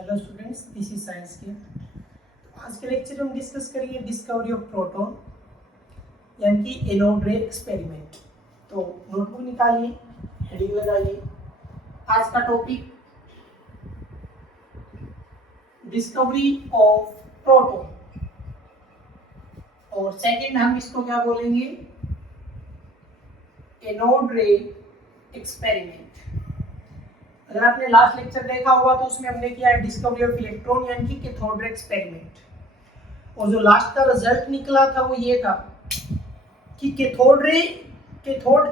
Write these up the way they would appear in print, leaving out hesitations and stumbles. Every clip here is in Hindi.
Hello students, this is science के। तो आज के लेक्चर में हम डिस्कस करेंगे डिस्कवरी ऑफ प्रोटॉन यानी कि एनोड रे एक्सपेरिमेंट। तो नोटबुक निकालिए, हेडिंग लगाइए। आज का टॉपिक डिस्कवरी ऑफ प्रोटॉन, और सेकंड हम इसको क्या बोलेंगे, एनोड रे एक्सपेरिमेंट। अगर आपने लास्ट लेक्चर देखा होगा तो उसमें हमने किया है डिस्कवरी ऑफ इलेक्ट्रॉन यानी कि कैथोड रे एक्सपेरिमेंट। और जो लास्ट का रिजल्ट निकला था वो ये था कि कैथोड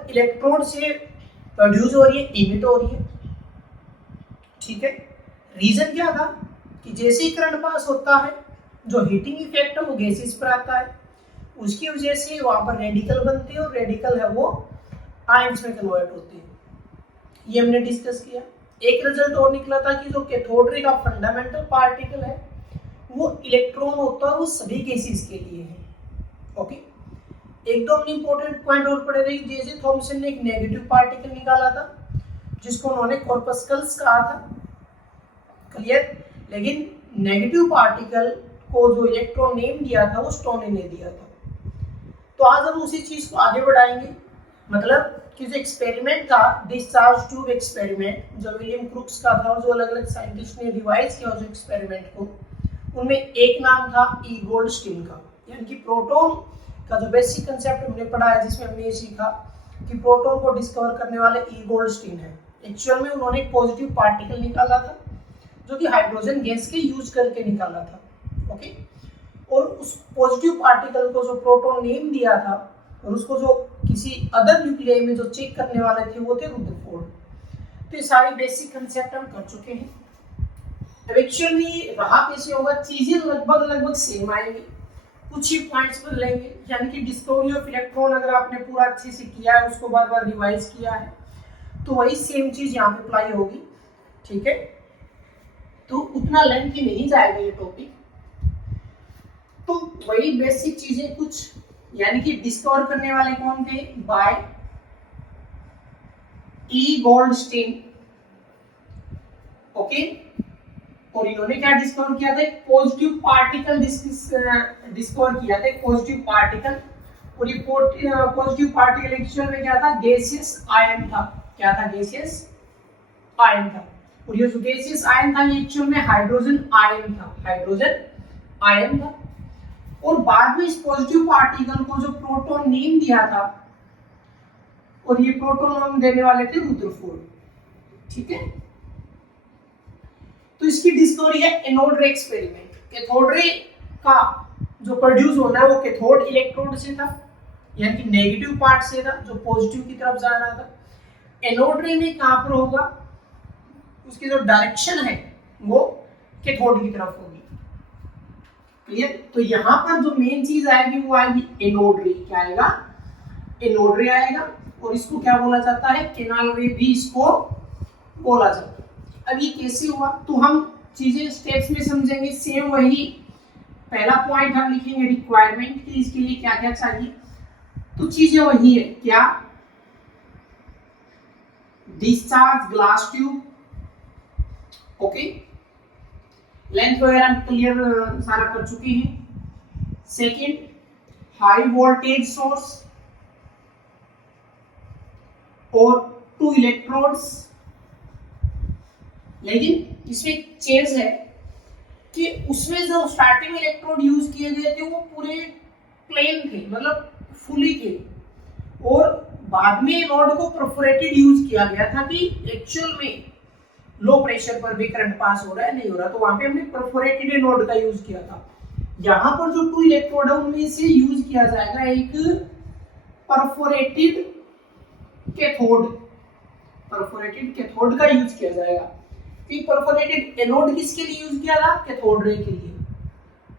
इलेक्ट्रोड से प्रोड्यूस हो रही है, इमिट हो रही है। ठीक है, रीजन क्या था कि जैसे ही करंट पास होता है जो हीटिंग इफेक्ट है वो गैसेस पर आता है, उसकी वजह से वहां पर रेडिकल बनते हैं और रेडिकल है वो आयंस में कन्वर्ट होते हैं। ये हमने डिस्कस किया। एक रिजल्ट और निकला था कि जो कैथोड रे का फंडामेंटल पार्टिकल है वो इलेक्ट्रॉन होता है, वो सभी केसेस के लिए है। ओके, एक दो हमने इंपॉर्टेंट पॉइंट और पढ़े थे। जैसे थॉमसन ने एक नेगेटिव पार्टिकल निकाला था जिसको उन्होंने कॉर्पस्कल्स कहा था, क्लियर। लेकिन नेगेटिव पार्टिकल को जो इलेक्ट्रॉन नेम दिया था वो स्टोनी ने दिया था। तो आज हम उसी चीज को आगे बढ़ाएंगे। मतलब कि जो एक्सपेरिमेंट था डिस्चार्ज ट्यूब एक्सपेरिमेंट, जो विलियम क्रुक्स का था और जो अलग अलग साइंटिस्ट ने रिवाइज किया उस एक्सपेरिमेंट को, उनमें एक नाम था ई गोल्डस्टीन का। यानी कि प्रोटॉन का जो बेसिक कंसेप्ट हमने पढ़ा है, जिसमें हमने ये सीखा कि प्रोटॉन को डिस्कवर करने वाले ई गोल्डस्टीन है। एक्चुअल में उन्होंने एक पॉजिटिव पार्टिकल निकाला था जो कि हाइड्रोजन गैस के यूज करके निकाला था। ओके, और उस पॉजिटिव पार्टिकल को जो प्रोटॉन नेम दिया था और उसको जो किसी अदर न्यूक्लियाई में जो चेक करने वाले थे वो थे रुदरफोर्ड। तो ये सारी बेसिक कंसेप्ट हम कर चुके हैं। अब एक्चुअली रहा कैसे होगा, चीजें लगभग सेम आएंगी, कुछ ही पॉइंट्स पर लेंगे। यानी कि डिस्कवरी ऑफ इलेक्ट्रॉन अगर आपने पूरा अच्छे से किया है, उसको बार बार रिवाइज किया है, तो वही सेम चीज यहाँ पे अप्लाई होगी। ठीक है, तो उतना लेंथी नहीं जाएगा ये टॉपिक। तो वही बेसिक चीजें कुछ, यानी कि डिस्कवर करने वाले कौन थे, बाय ई गोल्डस्टीन। ओके, और इन्होंने क्या डिस्कवर किया था, एक पॉजिटिव पार्टिकल डिस्कवर किया था, एक पॉजिटिव पार्टिकल। और ये पॉजिटिव पार्टिकल एक्चुअल में क्या था, गैसियस आयन था। क्या था, गैसियस आयन था। और ये जो गैसियस आयन था ये एक्चुअल में हाइड्रोजन आयन था, हाइड्रोजन आयन था। और बाद में इस पॉजिटिव पार्टिकल को जो प्रोटॉन नेम दिया था, और ये प्रोटॉन नेम देने वाले थे रुदरफोर्ड। ठीक है, तो इसकी डिस्कवरी है एनोड रे एक्सपेरिमेंट। कैथोड रे का जो प्रोड्यूस होना है वो कैथोड इलेक्ट्रोड से था, यानी कि नेगेटिव पार्ट से था जो पॉजिटिव की तरफ जा रहा था। एनोड रे में कहां पर होगा, उसकी जो डायरेक्शन है वो कैथोड की तरफ होगी। क्लियर। तो यहाँ पर जो मेन चीज आएगी वो आएगी एनोड रे। क्या आएगा, एनोड रे आएगा। और इसको क्या बोला जाता है, केनाल रे भी इसको बोला जाता है। अब ये कैसे हुआ, तो हम चीजें स्टेप्स में समझेंगे। सेम वही पहला पॉइंट हम लिखेंगे रिक्वायरमेंट की, इसके लिए क्या क्या चाहिए। तो चीजें वही है, क्या, discharge glass tube. Okay, length वगैरह हम क्लियर सारा कर चुके हैं। सेकंड, हाई वोल्टेज सोर्स और 2 इलेक्ट्रोड्स। लेकिन इसमें चेंज है कि उसमें जो स्टार्टिंग में इलेक्ट्रोड यूज किए गए थे वो पूरे प्लेन थे, मतलब फुली थे। और बाद में नोड को परफोरेटेड यूज किया गया था कि एक्चुअल में लो प्रेशर पर भी करंट पास हो रहा है, नहीं हो रहा, तो वहां पे हमने परफोरेटेड नोड का यूज किया था। यहाँ पर जो 2 इलेक्ट्रोड है उनमें से यूज किया जाएगा एक परफोरेटेड कैथोड। परफोरेटेड कैथोड का यूज किया जाएगा। फिर परफोरेटेड एनोड किसके लिए यूज किया था, कैथोड रे के लिए।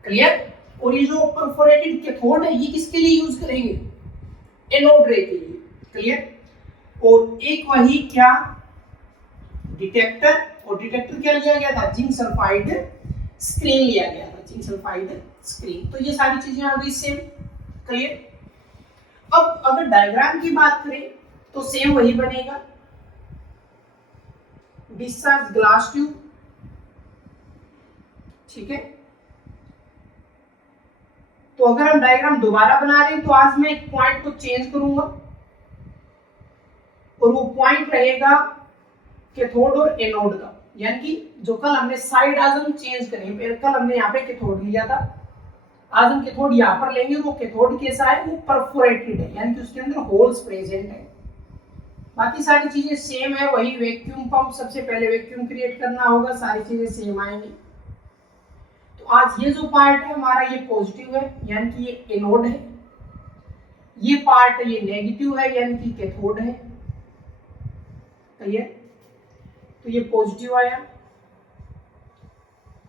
क्लियर। और ये जो परफोरेटेड कैथोड है ये किसके लिए यूज करेंगे, एनोड रे के लिए। क्लियर। और एक वही क्या, डिटेक्टर। और डिटेक्टर क्या लिया गया था, जिंक सल्फाइड स्क्रीन लिया गया था, जिंक सल्फाइड स्क्रीन। तो ये सारी चीजें आ गई सेम। क्लियर। अब अगर डायग्राम की बात करें तो सेम वही बनेगा, 20 ग्लास ट्यूब, ठीक है। तो अगर हम डायग्राम दोबारा बना रहे हैं तो आज मैं एक पॉइंट को चेंज करूंगा और वो पॉइंट रहेगा कैथोड और एनोड का, यानी कि जो कल हमने साइड आज हम चेंज करेंगे। कल हमने यहाँ पे कैथोड लिया था, आज हम कैथोड यहाँ पर लेंगे। वो कैथोड कैसा है, वो परफोरेटेड है, यानी कि उसके अंदर होल्स प्रेजेंट है। बाकी सारी चीजें सेम है, वही वैक्यूम पंप, सबसे पहले वैक्यूम क्रिएट करना होगा, सारी चीजें सेम आएंगी। तो आज ये जो पार्ट है हमारा ये पॉजिटिव है, यानी कि ये एनोड है। ये पार्ट ये नेगेटिव है, यानी कि कैथोड है। क्लियर? तो ये पॉजिटिव आया,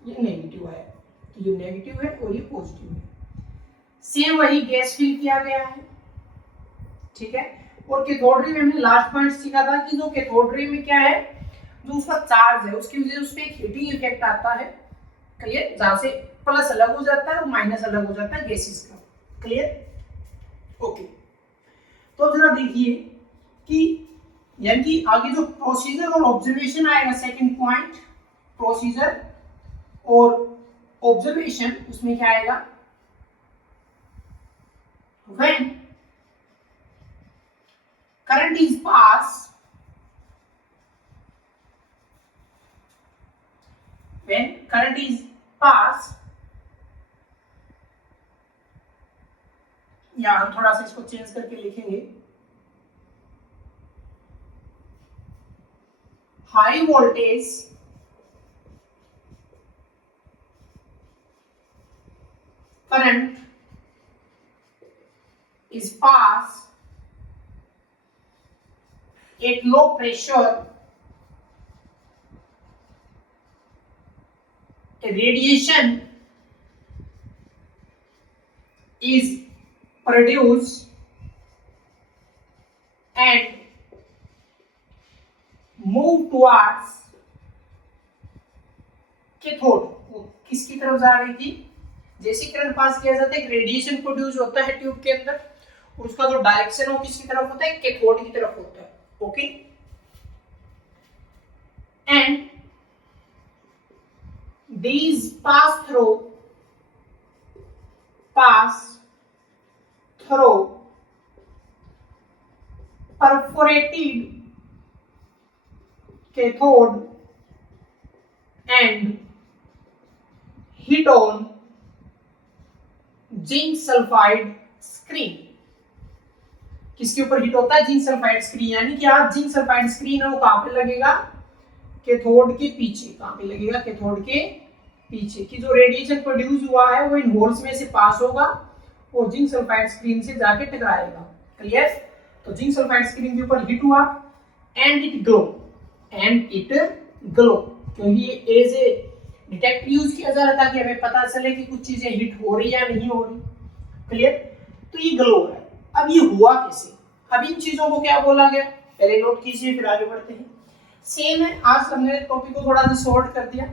ये नेगेटिव आया। तो ये नेगेटिव है और ये पॉजिटिव है। सेम वही गैस फिल किया गया है, ठीक है। और कैथोड रे में हमने लास्ट पॉइंट सीखा था कि जो कैथोड रे में क्या है, जो उसका चार्ज है उसकी वजह से उस पर एक हीटिंग इफेक्ट आता है। क्लियर? जहां से प्लस अलग हो जाता है और माइनस अलग हो जाता है गैसेस का। क्लियर? ओके। तो जरा देखिए कि यानी कि आगे जो प्रोसीजर और ऑब्जर्वेशन आएगा, सेकंड पॉइंट प्रोसीजर और ऑब्जर्वेशन, उसमें क्या आएगा, when current is passed, when current is passed, या हम थोड़ा सा इसको चेंज करके लिखेंगे, high voltage current is passed at low pressure, a radiation is produced and move towards cathode. वो किसकी तरफ जा रही थी, जैसे करंट पास किया जाता है एक रेडिएशन प्रोड्यूस होता है ट्यूब के अंदर, और उसका जो डायरेक्शन है वो किसकी तरफ होता है, कैथोड की तरफ होता है। Okay, and these pass through perforated cathode and hit on zinc sulphide screen. किसके ऊपर हिट होता है, जिंक सल्फाइड स्क्रीन, यानी कि आज जिंक सल्फाइड स्क्रीन है वो कहां पे लगेगा, कैथोड के पीछे। कहां पे लगेगा, कैथोड के पीछे। कि जो रेडिएशन प्रोड्यूस हुआ है वो इन होल्स में से पास होगा और जिंक सल्फाइड स्क्रीन से जाके टकराएगा। क्लियर? तो जिंक सल्फाइड स्क्रीन के ऊपर हिट हुआ एंड इट ग्लो, क्योंकि ये एज ए डिटेक्टर यूज किया जा रहा था कि हमें पता चले कि कुछ चीजें हिट हो रही या नहीं हो रही। क्लियर? तो ये ग्लो है। अब ये हुआ कैसे, अब इन चीजों को क्या बोला गया, पहले नोट कीजिए फिर आगे बढ़ते हैं। सेम है, आज हमने टॉपिक को थोड़ा सा शॉर्ट कर दिया,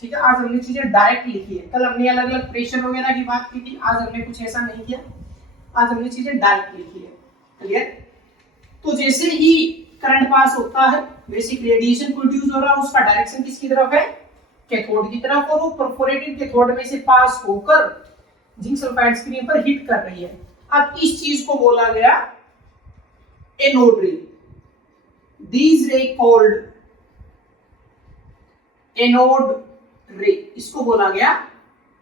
ठीक है। आज हमने चीजें डायरेक्ट लिखी है, कल हमने अलग अलग प्रेशर वगैरह की बात की थी, आज हमने कुछ ऐसा नहीं किया, आज हमने चीजें डायरेक्ट लिखी है। क्लियर? तो जैसे ही करंट पास होता है बेसिक रेडिएशन प्रोड्यूस हो रहा है, उसका डायरेक्शन किसकी तरफ है, कैथोड की तरफ, और वो परफोरेटेड कैथोड में से पास होकर जिंक सल्फाइड स्क्रीन पर हिट कर रही है। अब इस चीज को बोला गया एनोड रे। दीज रे कॉल्ड एनोड रे, इसको बोला गया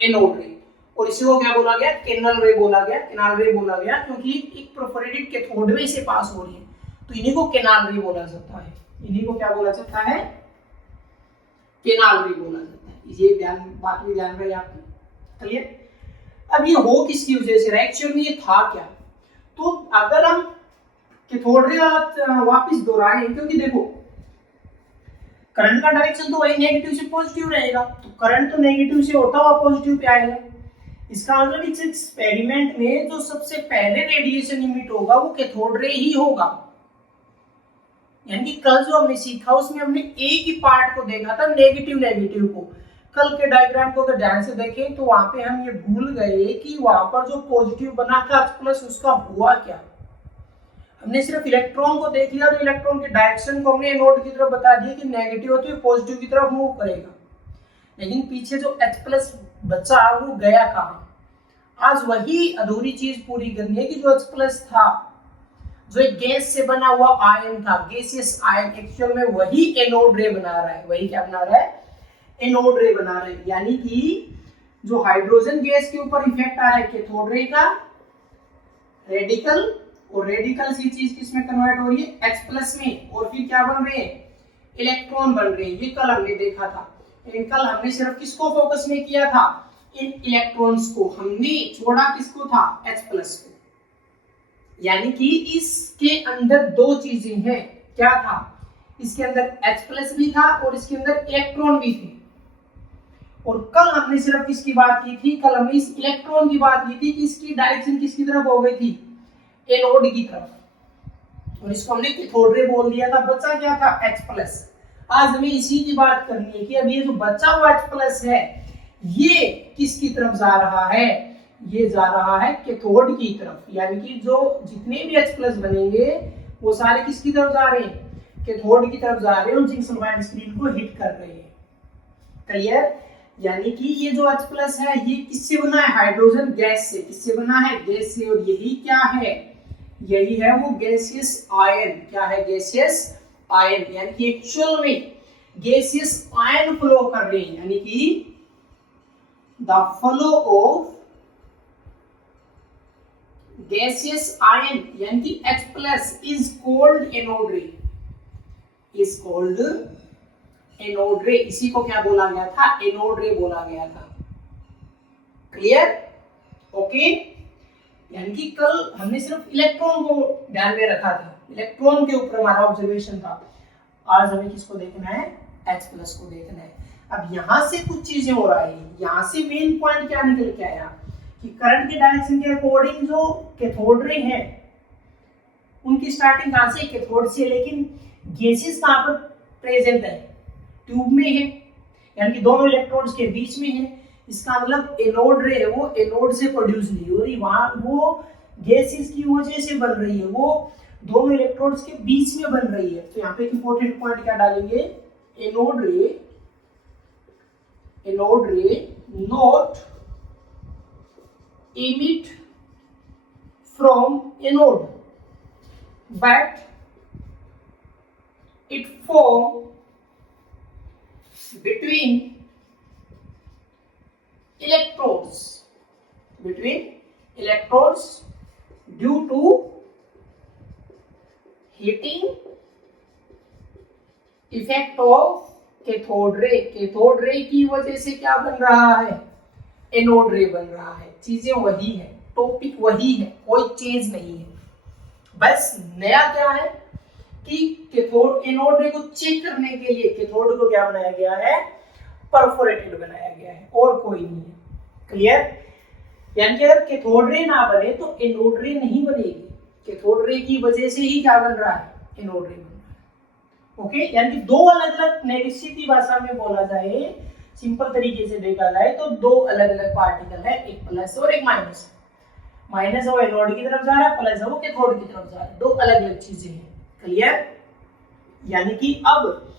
एनोड रे। और इसी को क्या बोला गया, कैनल रे बोला गया। कैनाल रे बोला गया क्योंकि एक परफोरेटेड कैथोड में से पास हो रही है, तो इन्हीं को कैनाल रे बोला जाता है। इन्हीं को क्या बोला जाता है, कैनाल रे बोला जाता है। ये ध्यान, बात भी ध्यान रहे आपकी। क्लियर? अब ये हो किसकी वजह से रहा, एक्चुअल में ये था क्या। तो अगर हम कैथोड रे वाला वापस दोहराएं, क्योंकि देखो करंट का डायरेक्शन तो वही नेगेटिव से पॉजिटिव रहेगा, तो करंट तो नेगेटिव से होता हुआ पॉजिटिव पे आएगा। इसका मतलब इस एक्सपेरिमेंट में जो सबसे पहले रेडिएशन इमिट होगा वो कैथोड रे ही होगा। यानी कि कल जो हमने सीखा उसमें हमने एक ही पार्ट को देखा था, नेगेटिव को। कल के डायग्राम को अगर ध्यान से देखें तो वहां पे हम ये भूल गए कि वहां पर जो पॉजिटिव बना था प्लस उसका हुआ क्या। हमने सिर्फ इलेक्ट्रॉन को देख लिया, तो इलेक्ट्रॉन के डायरेक्शन को हमने एनोड की तरफ बता दिया कि नेगेटिव होती है पॉजिटिव की तरफ मूव करेगा। लेकिन पीछे जो H+ बचा वो गया कहाँ? आज वही अधूरी चीज पूरी करनी है कि जो H+ था, जो एक गैस से बना हुआ आयन था, गैसियस आयन, एक्चुअल में वही एनोड रे बना रहा है। वही क्या बना रहा है? एनोड रे बना रहे हैं। यानी कि जो हाइड्रोजन गैस के ऊपर इफेक्ट आ रहा है कैथोड रे का, रेडिकल, और रेडिकल से चीज किसमें कन्वर्ट हो रही है? H+ में, और फिर क्या बन रहे हैं? इलेक्ट्रॉन बन रहे हैं। ये कल हमने देखा था। लेकिन कल हमने सिर्फ किसको फोकस में किया था? इन इलेक्ट्रॉन्स को। हमने छोड़ा किसको था? H+ को। यानी कि इसके अंदर दो चीजें हैं। क्या था? इसके अंदर H+ भी था और इसके अंदर इलेक्ट्रॉन भी थे। और कल हमने सिर्फ किसकी बात की थी? कल हमने इस इलेक्ट्रॉन की बात की थी कि इसकी डायरेक्शन किसकी तरफ हो गई थी? एनोड की तरफ। और इसको हमने कैथोड रे बोल दिया था। बचा क्या था? H+। आज हमें इसी की बात करनी है कि अब ये जो बचा हुआ H+ है, ये किसकी तरफ जा रहा है? ये जा रहा है कैथोड की तरफ। यानी कि जो जितने भी H+ बनेंगे वो सारे किसकी तरफ जा रहे हैं? कैथोड की तरफ जा रहे हैं और जिंक सल्फाइड स्क्रीन को हिट कर रहे हैं। क्लियर? यानी कि ये जो H+ है ये किससे बना है? हाइड्रोजन गैस से। किससे बना है? गैस से। और यही क्या है? यही है वो गैसियस आयन। क्या है? Gaseous ion. यानी कि एक्चुअल में गैसियस आयन फ्लो कर रहे हैं। यानी कि the flow of gaseous ion यानी कि H+ इज कॉल्ड एनोड रे। इज कॉल्ड एनोड रे। इसी को क्या बोला गया था? एनोड रे बोला गया था। क्लियर? ओके। यानी कि कल हमने सिर्फ इलेक्ट्रॉन को ध्यान में रखा था, इलेक्ट्रॉन के ऊपर हमारा ऑब्जर्वेशन था। आज हमें किसको देखना है? H+ को देखना है। अब यहां से कुछ चीजें हो रही है। यहां से मेन पॉइंट क्या निकल के आया कि करंट के डायरेक्शन के अकॉर्डिंग जो कैथोड रे है उनकी स्टार्टिंग कहां से? कैथोड से। लेकिन गैसेस कहां पर प्रेजेंट है? ट्यूब में है। यानी कि दोनों इलेक्ट्रोड्स के बीच में है। इसका मतलब एनोड रे है वो एनोड से प्रोड्यूस नहीं हो रही, वहां वो गैसेस की वजह से बन रही है, वो दोनों इलेक्ट्रोड्स के बीच में बन रही है। तो यहाँ पे इंपॉर्टेंट पॉइंट क्या डालेंगे? एनोड रे not emit from anode but it form between electrodes due to heating effect of cathode ray. Cathode ray की वजह से क्या बन रहा है? एनोड रे बन रहा है। चीजें वही है, टॉपिक वही है, कोई चेंज नहीं है। बस नया क्या है कि कैथोड एनोड रे को चेक करने के लिए कैथोड को क्या बनाया गया है? परफोरेटेड बनाया गया है, और कोई नहीं है। क्लियर? यानी कि अगर कैथोड रे ना बने तो एनोड रे नहीं बनेगी। कैथोड रे की वजह से ही क्या बन रहा है? एनोड रे बन रहा है। ओके। यानी कि दो अलग अलग, सीधी भाषा में बोला जाए, सिंपल तरीके से देखा जाए तो दो अलग अलग पार्टिकल है, एक प्लस और एक माइनस। माइनस वो एनोड की तरफ जा रहा है, प्लस वो कैथोड की तरफ जा रहा है। दो अलग अलग चीजें हैं। क्लियर? यानी कि अब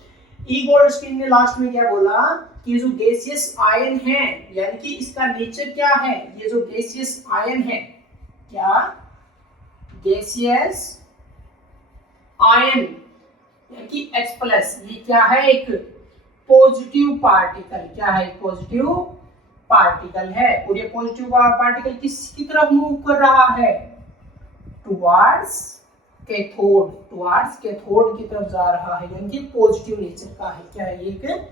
ई गोल्डस्टीन ने लास्ट में क्या बोला कि जो गैसियस आयन है, यानी कि इसका नेचर क्या है? ये जो गैसियस आयन है, क्या? गैसियस आयन यानी कि H+, ये क्या है? एक पॉजिटिव पार्टिकल। क्या है? पॉजिटिव पार्टिकल है। और ये पॉजिटिव पार्टिकल किसकी तरफ मूव कर रहा है? Towards cathode. टुवर्ड्स कैथोड की तरफ जा रहा है। यानी कि पॉजिटिव नेचर का है। क्या है? ये एक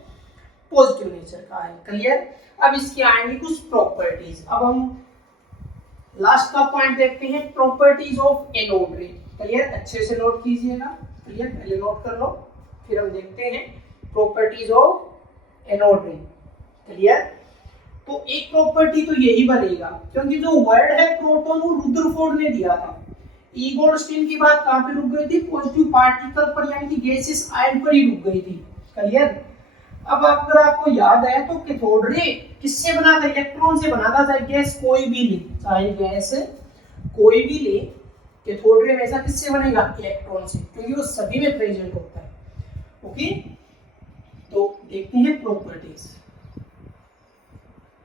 पॉजिटिव नेचर का है। क्लियर? अब इसकी आएंगी कुछ प्रॉपर्टीज। अब हम लास्ट का पॉइंट देखते हैं, प्रॉपर्टीज ऑफ एनोड रे। क्लियर? अच्छे से नोट कीजिएगा। क्लियर? पहले नोट कर लो, फिर हम देखते हैं प्रॉपर्टीज ऑफ एनोड रे। क्लियर? तो एक प्रॉपर्टी तो यही बनेगा, क्योंकि जो वर्ड है प्रोटॉन वो रुदरफोर्ड ने दिया था। ई गोल्डस्टीन की बात कहां पे रुक गई थी? पॉजिटिव पार्टिकल पर, यानी कि गैसियस आयन पर ही रुक गई थी। क्लियर? अब अगर आपको याद है तो कैथोड रे किससे बना था? इलेक्ट्रॉन से बना था। चाहे गैस कोई भी ले, चाहे गैस कोई भी ले, कैथोड रे हमेशा किससे बनेगा? इलेक्ट्रॉन से, क्योंकि वो सभी में प्रेजेंट होता है। ओके, तो देखते हैं प्रॉपर्टीज।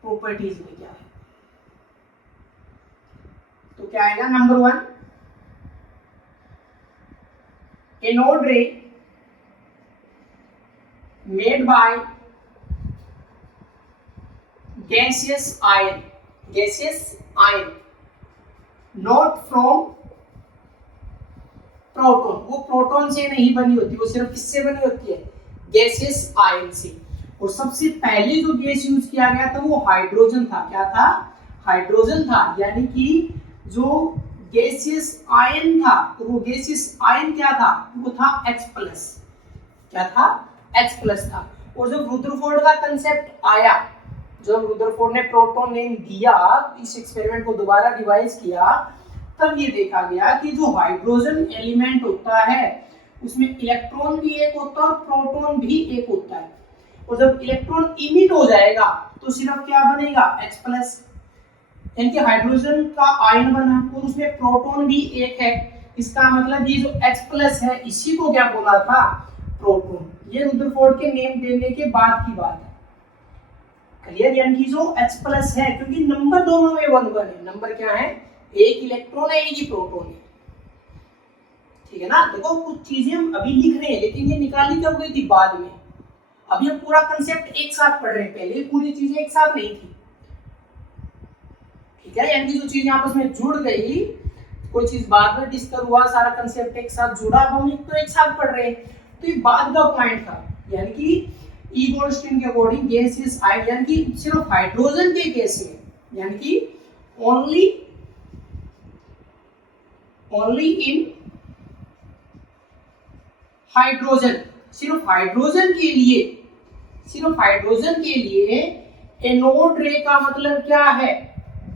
प्रॉपर्टीज में क्या है। तो क्या आएगा, नंबर 1, एनोड रे made by gaseous ion not from proton, वो प्रोटॉन से नहीं बनी होती, वो सिर्फ किससे बनी होती है, गैसियस आयन से। और सबसे पहले जो गैस यूज किया गया था वो हाइड्रोजन था। क्या था, हाइड्रोजन था। यानी कि जो गैसियस आयन था, तो वो गैसियस आयन क्या था, वो था H+। क्या था, H+ था। और जब रुदरफोर्ड का कंसेप्ट आया, जब रुदरफोर्ड ने प्रोटॉन नेम दिया, इस एक्सपेरिमेंट को दोबारा रिवाइज किया, तब ये देखा गया कि जो हाइड्रोजन एलिमेंट होता है उसमें इलेक्ट्रॉन भी एक होता है और प्रोटॉन भी एक होता है। और जब इलेक्ट्रॉन इमिट हो जाएगा तो सिर्फ क्या बनेगा, H+। यानी कि हाइड्रोजन का आयन बना और उसमें प्रोटॉन भी एक है। इसका मतलब ये जो H+ है, इसी को क्या बोला था, प्रोटॉन। ये रुदरफोर्ड के नेम देने के बाद की बात है। क्लियर, यानी कि जो H+ है, क्योंकि नंबर दोनों में 1 है। नंबर क्या है, एक इलेक्ट्रॉन है, एक ही प्रोटॉन है। ठीक है ना। देखो कुछ चीजें हम अभी लिख रहे हैं, लेकिन ये निकाली कब गई थी, बाद में। अभी हम पूरा कंसेप्ट एक साथ पढ़ रहे हैं, पहले पूरी चीजें एक साथ नहीं थी। ठीक है, यानी कि जो चीजें आपस में जुड़ गई, कोई चीज बाद में डिस्कस हुआ, सारा कंसेप्ट एक साथ जुड़ा, हम तो एक साथ पढ़ रहे हैं। तो ये बाद का पॉइंट था। यानी कि ई गोल्डस्टीन के अकॉर्डिंग गैसियस आयन, यानी कि सिर्फ हाइड्रोजन के केस में, यानी कि ओनली इन हाइड्रोजन, सिर्फ हाइड्रोजन के लिए एनोड रे का मतलब क्या है,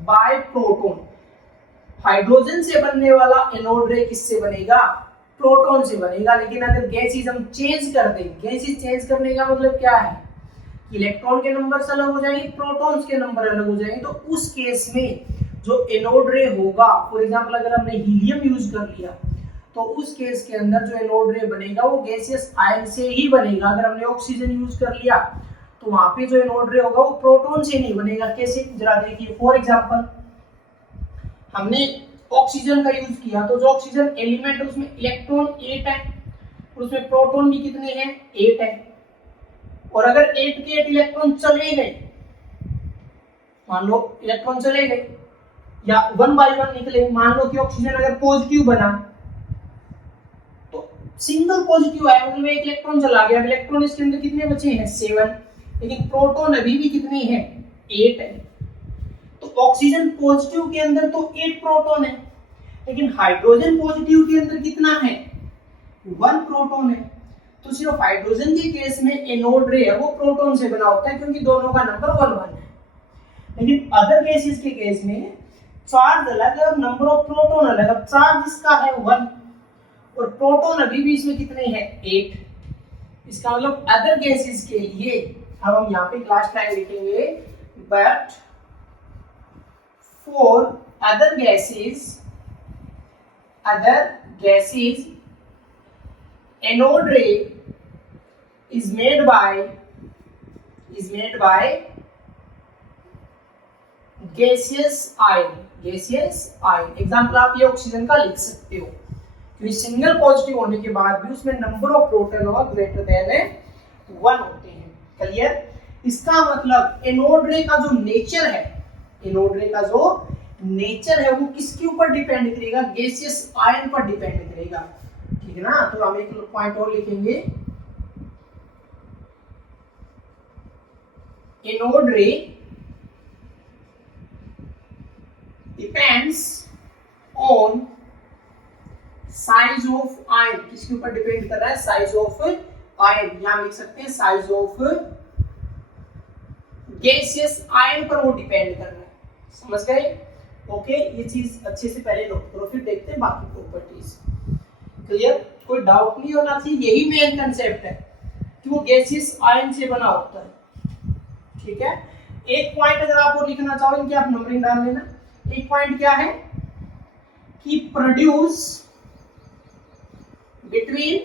बाय प्रोटॉन। हाइड्रोजन से बनने वाला एनोड रे किससे बनेगा, प्रोटॉन से बनेगा। लेकिन अगर गैसेस हम चेंज कर दें, गैसेस चेंज करने का मतलब क्या है, इलेक्ट्रॉन के नंबर अलग हो जाएंगे, प्रोटॉन्स के नंबर अलग हो जाएंगे। तो उस केस में जो एनोड रे होगा, फॉर एग्जांपल अगर हमने हीलियम यूज कर लिया, तो उस केस के अंदर जो एनोड रे बनेगा वो गैसियस आयन से ही बनेगा। अगर हमने ऑक्सीजन यूज कर लिया तो वहां पे जो एनोड रे होगा वो प्रोटॉन से नहीं बनेगा। कैसे, जरा देखिए। फॉर एग्जांपल हमने ऑक्सीजन का यूज किया, तो जो ऑक्सीजन एलिमेंट है उसमें इलेक्ट्रॉन 8 है और उसमें प्रोटॉन भी कितने हैं, 8 है। और अगर 8 के 8 इलेक्ट्रॉन चले गए, मान लो इलेक्ट्रॉन चले गए या 1 बाय 1 निकले, मान लो कि ऑक्सीजन अगर पॉजिटिव बना, तो सिंगल पॉजिटिव आया, मतलब एक इलेक्ट्रॉन चला गया। इलेक्ट्रॉन इसके अंदर कितने बचे हैं, 7, लेकिन प्रोटॉन अभी भी कितने हैं, 8 है। तो ऑक्सीजन पॉजिटिव के अंदर तो 8 प्रोटॉन है, लेकिन हाइड्रोजन पॉजिटिव के अंदर कितना है, 1 प्रोटॉन है। तो सिर्फ हाइड्रोजन के केस में एनोड रे है वो प्रोटॉन से बना होता है, क्योंकि दोनों का नंबर 1 है। लेकिन अदर केसेस के केस में चार्ज अलग है और नंबर ऑफ प्रोटॉन अलग है। चार्ज इसका है 1 और प्रोटॉन अभी भी इसमें कितने हैं, 8। इसका मतलब अदर केसेस के लिए अब हम यहाँ पे क्लास टाइम लिखेंगे, but for other gases anode ray is made by gaseous ion। Example आप ये ऑक्सीजन का लिख सकते हो, क्योंकि सिंगल पॉजिटिव होने के बाद भी उसमें नंबर ऑफ प्रोटॉन और ग्रेटर देन 1 होते हैं। क्लियर। इसका मतलब एनोड रे का जो नेचर है वो किसके ऊपर डिपेंड करेगा, गैसियस आयन पर डिपेंड करेगा। ठीक है ना। तो हम एक पॉइंट और लिखेंगे, एनोड रे depends on size of ion. किसके ऊपर डिपेंड कर रहा है, साइज ऑफ आयन। यहां लिख सकते हैं साइज ऑफ गैसियस आयन पर वो डिपेंड कर रहा है। समझ गए। ओके, ये चीज अच्छे से पहले नोट करो, फिर देखते हैं बाकी प्रॉपर्टीज। क्लियर। कोई डाउट नहीं होना चाहिए, यही मेन कंसेप्ट है कि वो गैसियस आयन से बना होता है। ठीक है। एक पॉइंट अगर आप वो लिखना चाहो कि आप नंबरिंग डाल लेना। एक पॉइंट क्या है कि प्रोड्यूस बिटवीन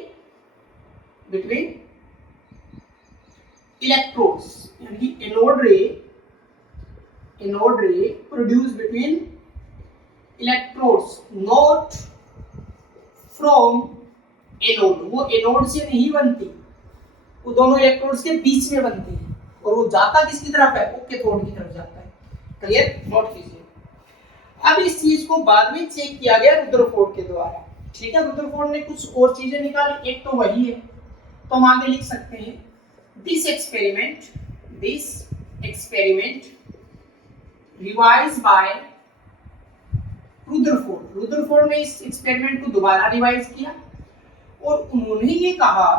इलेक्ट्रोड्स, यानी कि एनोड रे एनोड रे produce between electrodes not from anode, वो एनोड से नहीं बनती, वो दोनों इलेक्ट्रोड्स के बीच में बनती है, और वो जाता किसकी तरफ है, वो कैथोड की तरफ जाता है। क्लियर, नोट कीजिए। अब इस चीज को बाद में चेक किया गया रुदरफोर्ड के द्वारा, ठीक है। रुदरफोर्ड ने कुछ और चीजें निकाली, एक तो वही है, तो हम आगे लिख सकते हैं this experiment revise by Rutherford. Rutherford ने इस एक्सपेरिमेंट को दोबारा रिवाइज किया और उन्होंने ये कहा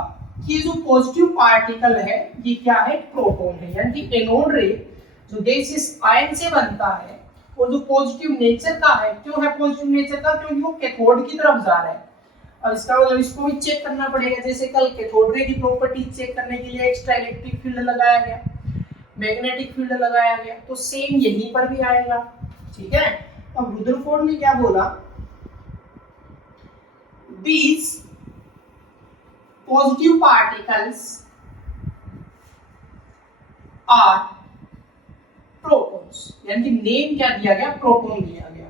कि जो पॉजिटिव पार्टिकल है ये क्या है, प्रोटॉन है, यानी कि एनोड रे जो गैसियस आयन से बनता है और जो पॉजिटिव नेचर का है, क्यों है पॉजिटिव नेचर का, क्योंकि वो कैथोड की तरफ जा रहा है। अब इसका मतलब इसको भी चेक करना पड़ेगा, जैसे कल कैथोड रे की प्रॉपर्टी चेक करने के लिए एक्स्ट्रा इलेक्ट्रिक फील्ड लगाया गया, मैग्नेटिक फील्ड लगाया गया, तो सेम यहीं पर भी आएगा, ठीक है। अब रुदरफोर्ड ने क्या बोला, these positive particles are protons, यानी कि नेम क्या दिया गया, प्रोटॉन दिया गया,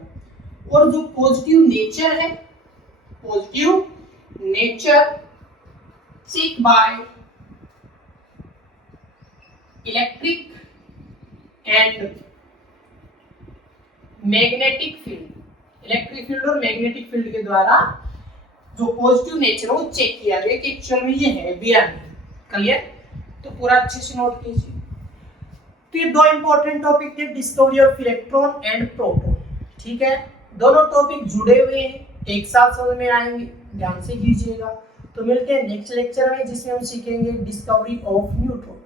और जो पॉजिटिव नेचर है, positive nature check by electric and magnetic field, electric field और मैग्नेटिक फील्ड के द्वारा जो पॉजिटिव नेचर है वो चेक किया गया कि एक्चुअल में ये है भी या नहीं। क्लियर, तो पूरा अच्छे से नोट कीजिए। तो ये दो इंपॉर्टेंट टॉपिक थे, discovery of electron and proton, ठीक है। दोनों टॉपिक जुड़े हुए हैं, एक साथ समझ में आएंगे, ध्यान से कीजिएगा। तो मिलते हैं नेक्स्ट लेक्चर में जिसमें हम सीखेंगे डिस्कवरी ऑफ न्यूट्रॉन।